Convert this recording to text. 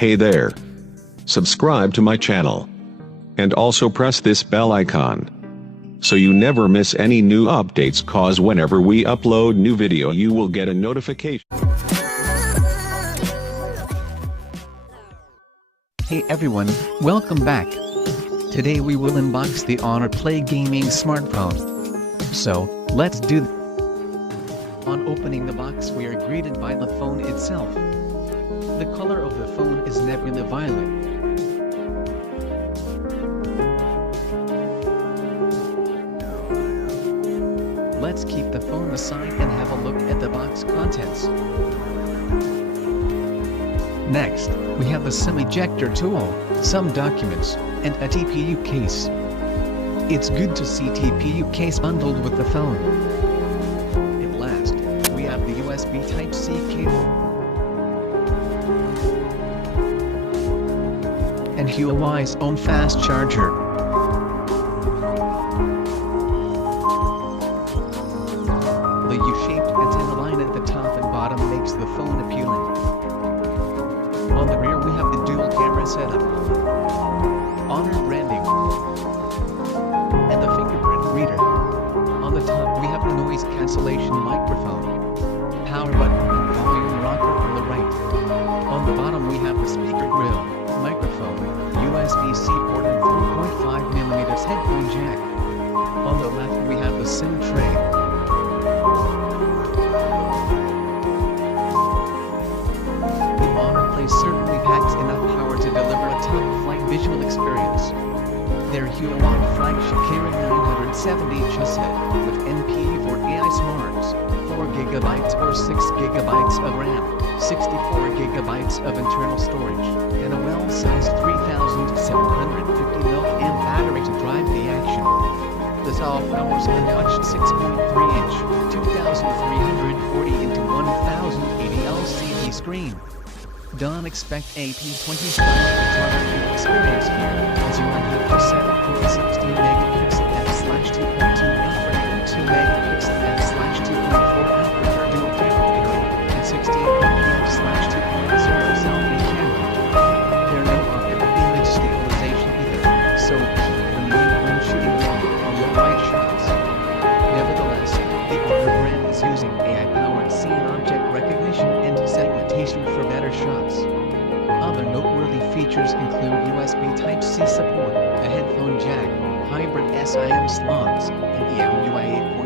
Hey there. Subscribe to my channel. And also press this bell icon, so you never miss any new updates, cause whenever we upload new video you will get a notification. Hey everyone, welcome back. Today we will unbox the Honor Play Gaming smartphone. So, let's do On opening the box we are greeted by the phone itself. The color of the phone is nebula violet. Let's keep the phone aside and have a look at the box contents. Next, we have the SIM ejector tool, some documents, and a TPU case. It's good to see TPU case bundled with the phone. At last, we have the USB Type-C cable. And Huawei's own fast charger. The U-shaped antenna line at the top and bottom makes the phone appealing. On the rear we have the dual camera setup, Honor branding, and the fingerprint reader. On the top we have the noise cancellation microphone, power button and volume rocker on the right. On the bottom we have the speaker grill, microphone, USB-C port and 3.5mm headphone jack. On the left we have the SIM tray. Certainly packs enough power to deliver a top-flight visual experience. Their Huawei flagship carrying 970 chipset with NP for AI smarts, 4GB or 6GB of RAM, 64GB of internal storage, and a well-sized 3,750 mAh battery to drive the action. The top powers a notched 6.3-inch, 2,340 x 1,080 LCD screen. Don't expect a P25 photography experience here, as you might have to set it for a 16-megapixel f/2.2 aperture, 2-megapixel f/2.4 aperture dual camera and 16-MP f/2.0 selfie camera. There are no optical image stabilization either, so keep the main when shooting on low light shots. Nevertheless, the Honor brand is using AI-powered scene object recognition and segmentation for better shots. Other noteworthy features include USB Type-C support, a headphone jack, hybrid SIM slots, and EMUI